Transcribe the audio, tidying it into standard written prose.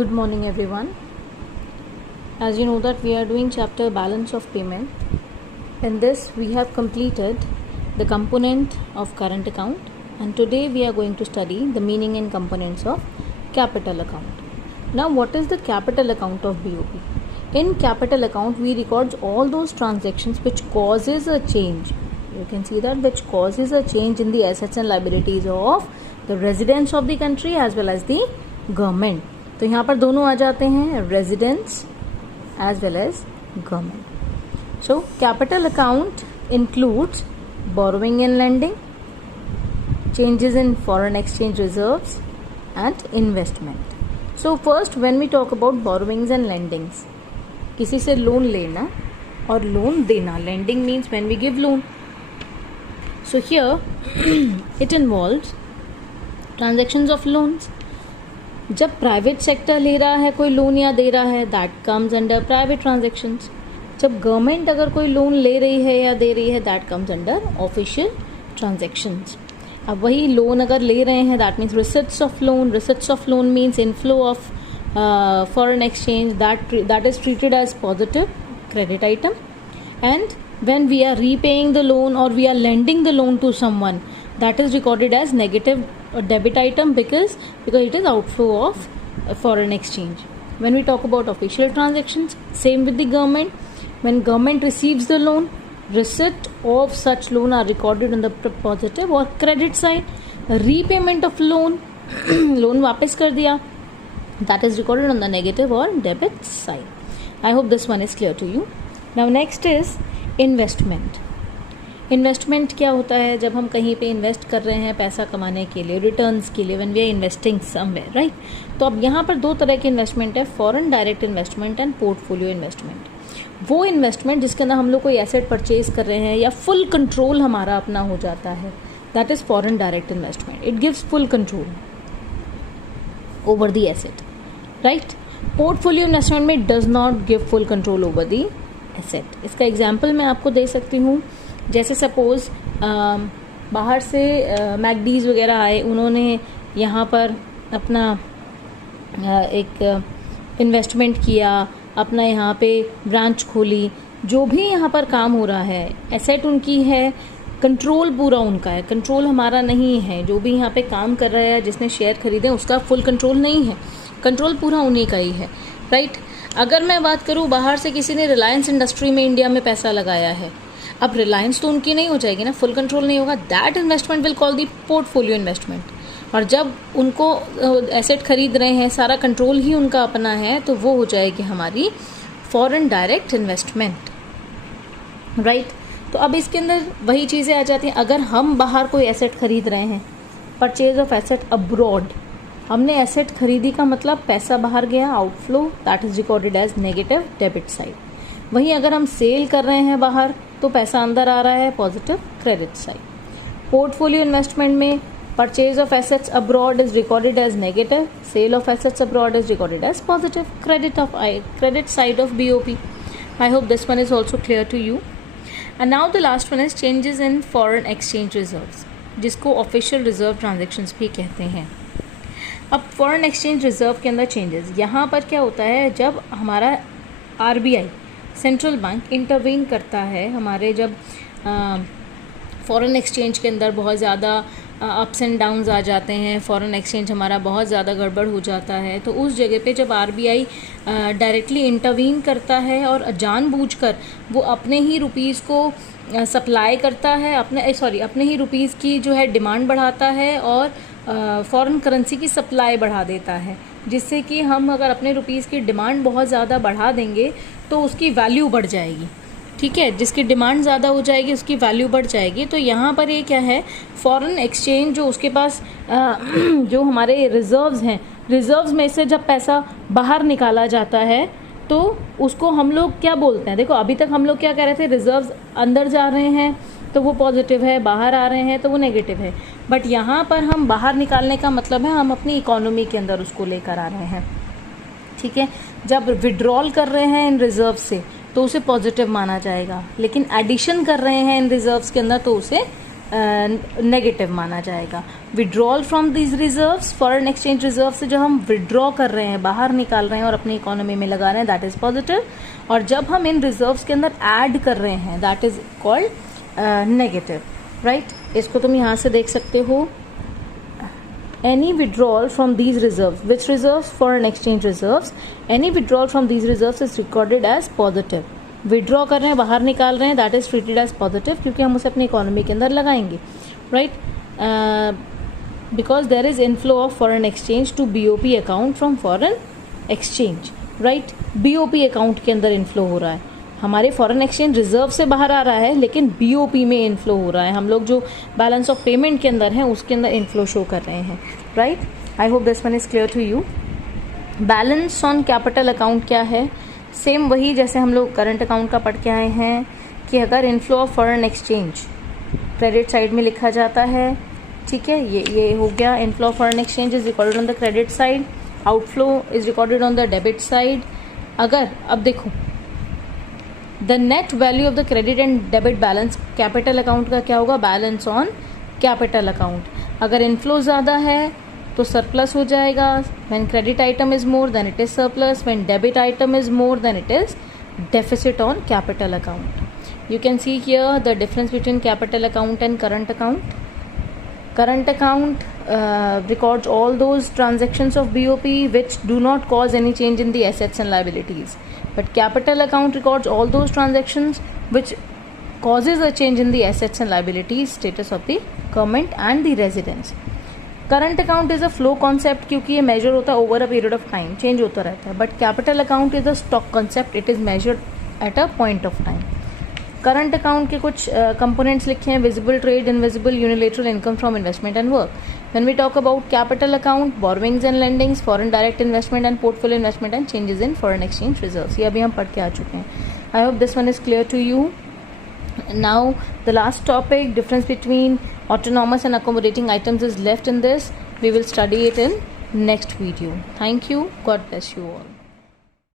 Good morning everyone. As you know that we are doing chapter balance of payment. In this we have completed the component of current account, and today we are going to study the meaning and components of capital account. Now what is the capital account of BOP? In capital account we record all those transactions which causes a change. You can see that which causes a change in the assets and liabilities of the residents of the country as well as the government. तो यहाँ पर दोनों आ जाते हैं, residents as well as government. So capital account includes borrowing and lending, changes in foreign exchange reserves and investment. So first when we talk about borrowings and lendings, किसी से loan लेना और लोन देना. Lending means when we give loan. So here it involves transactions of loans. जब private sector ले रहा है कोई लोन या दे रहा है, that comes under private transactions. जब गवर्नमेंट अगर कोई लोन ले रही है या दे रही है, that comes under official transactions. अब वही लोन अगर ले रहे हैं, that means receipts of loan. Receipts of loan means inflow of foreign exchange, that is treated as positive credit item. And when we are repaying the loan or we are lending the loan to someone, that is recorded as negative debit item because it is outflow of foreign exchange. When we talk about official transactions, same with the government. When government receives the loan, receipt of such loan are recorded on the positive or credit side. Repayment of loan loan वापस कर दिया, that is recorded on the negative or debit side. I hope this one is clear to you. Now next is investment. Investment क्या होता है? जब हम कहीं पे इन्वेस्ट कर रहे हैं पैसा कमाने के लिए, रिटर्न्स के लिए, when we are investing somewhere, right. तो अब यहाँ पर दो तरह के इन्वेस्टमेंट है, foreign direct investment and portfolio investment. वो इन्वेस्टमेंट जिसके अंदर हम लोग कोई एसेट परचेज कर रहे हैं या फुल कंट्रोल हमारा अपना हो जाता है, that is foreign direct investment. It gives full control over the asset, right. Portfolio investment में does not give full control over the asset. इसका एग्जाम्पल मैं आपको दे सकती हूँ. जैसे सपोज बाहर से मैकडीज वगैरह आए, उन्होंने यहाँ पर अपना एक इन्वेस्टमेंट किया, अपना यहाँ पे ब्रांच खोली. जो भी यहाँ पर काम हो रहा है, एसेट उनकी है, कंट्रोल पूरा उनका है, कंट्रोल हमारा नहीं है. जो भी यहाँ पे काम कर रहा है, जिसने शेयर खरीदे, उसका फुल कंट्रोल नहीं है, कंट्रोल पूरा उन्हीं का ही है, राइट. अगर मैं बात करूँ, बाहर से किसी ने रिलायंस इंडस्ट्री में इंडिया में पैसा लगाया है, अब रिलायंस तो उनकी नहीं हो जाएगी ना, फुल कंट्रोल नहीं होगा. That investment will call the portfolio investment. और जब उनको एसेट खरीद रहे हैं, सारा कंट्रोल ही उनका अपना है, तो वो हो जाएगी हमारी फॉरेन डायरेक्ट इन्वेस्टमेंट, राइट. तो अब इसके अंदर वही चीज़ें आ जाती हैं. अगर हम बाहर कोई एसेट खरीद रहे हैं, परचेज ऑफ एसेट अब्रॉड, हमने एसेट खरीदी का मतलब पैसा बाहर गया, outflow, that is recorded as negative debit side. वहीं अगर हम सेल कर रहे हैं बाहर, तो पैसा अंदर आ रहा है, positive credit side. Portfolio investment में purchase of assets abroad is recorded as negative, sale of assets abroad is recorded as positive credit side of BOP. I hope this one is also clear to you. And now the last one is changes in foreign exchange reserves, जिसको official reserve transactions भी कहते हैं. अब foreign exchange reserve के अंदर changes, यहाँ पर क्या होता है, जब हमारा RBI सेंट्रल बैंक इंटरवीन करता है हमारे, जब फॉरेन एक्सचेंज के अंदर बहुत ज़्यादा अप्स एंड डाउन्स आ जाते हैं, फॉरेन एक्सचेंज हमारा बहुत ज़्यादा गड़बड़ हो जाता है, तो उस जगह पे जब RBI डायरेक्टली इंटरवीन करता है और जानबूझकर वो अपने ही रुपीज़ को सप्लाई करता है, अपने ही रुपीज़ की जो है डिमांड बढ़ाता है और फॉरेन करेंसी की सप्लाई बढ़ा देता है, जिससे कि हम अगर अपने रुपीज़ की डिमांड बहुत ज़्यादा बढ़ा देंगे तो उसकी वैल्यू बढ़ जाएगी, ठीक है. जिसकी डिमांड ज़्यादा हो जाएगी उसकी वैल्यू बढ़ जाएगी. तो यहाँ पर ये क्या है, फॉरेन एक्सचेंज जो उसके पास जो हमारे रिजर्व्स हैं, रिजर्व्स में से जब पैसा बाहर निकाला जाता है तो उसको हम लोग क्या बोलते हैं. देखो अभी तक हम लोग क्या कह रहे थे, रिजर्व्स अंदर जा रहे हैं तो वो पॉजिटिव है, बाहर आ रहे हैं तो वो नेगेटिव है. बट यहाँ पर हम बाहर निकालने का मतलब है हम अपनी इकोनॉमी के अंदर उसको लेकर आ रहे हैं, ठीक है. जब विड्रॉल कर रहे हैं इन रिजर्व से तो उसे पॉजिटिव माना जाएगा, लेकिन एडिशन कर रहे हैं इन रिजर्व्स के अंदर तो उसे नेगेटिव माना जाएगा। Withdrawal from these reserves, foreign exchange reserve से जब हम विड्रॉ कर रहे हैं, बाहर निकाल रहे हैं और अपनी इकोनॉमी में लगा रहे हैं, दैट इज पॉजिटिव। और जब हम इन रिजर्व्स के अंदर ऐड कर रहे हैं, that is called negative, right. इसको तुम यहां से देख सकते हो, any withdrawal from these reserves, which reserves? Foreign exchange reserves. Any withdrawal from these reserves is recorded as positive. Withdraw कर रहे हैं, बाहर निकाल रहे हैं, that is treated as positive, क्योंकि हम उसे अपनी इकोनॉमी के अंदर लगाएंगे, right. Because there is inflow of foreign exchange to BOP account from foreign exchange, right. BOP account के अंदर इनफ्लो हो रहा है, हमारे फॉरेन एक्सचेंज रिजर्व से बाहर आ रहा है, लेकिन BOP में इनफ्लो हो रहा है। हम लोग जो बैलेंस ऑफ पेमेंट के अंदर हैं उसके अंदर इनफ्लो शो कर रहे हैं, right. I hope this one is clear to you. Balance on capital account क्या है? सेम वही जैसे हम लोग करंट अकाउंट का पढ़ के आए हैं कि अगर inflow of foreign exchange credit side में लिखा जाता है, ठीक है, ये हो गया। Inflow of foreign exchange is recorded on the credit side, outflow is recorded on the debit side. अगर अब देखो, the net value of the credit and debit balance, capital account का क्या होगा? Balance on capital account. अगर inflow ज़्यादा है तो सरप्लस हो जाएगा। When credit item is more than it is surplus, when debit item is more than it is deficit on capital account. You can see here the difference between capital account and current account. Current account records all those transactions of BOP which do not cause any change in the assets and liabilities. But capital account records all those transactions which causes a change in the assets and liabilities status of the government and the residents. Current account is a flow concept क्योंकि ये measure होता है over a period of time, change होता रहता है. But capital account is a stock concept, it is measured at a point of time. Current account के कुछ components लिखे हैं, visible trade, invisible, unilateral income from investment and work. When we talk about capital account, borrowings and lendings, foreign direct investment and portfolio investment and changes in foreign exchange reserves. ये अभी हम पढ़ के आ चुके हैं. I hope this one is clear to you. Now the last topic, difference between autonomous and accommodating items is left in this. We will study it in next video. Thank you. God bless you all.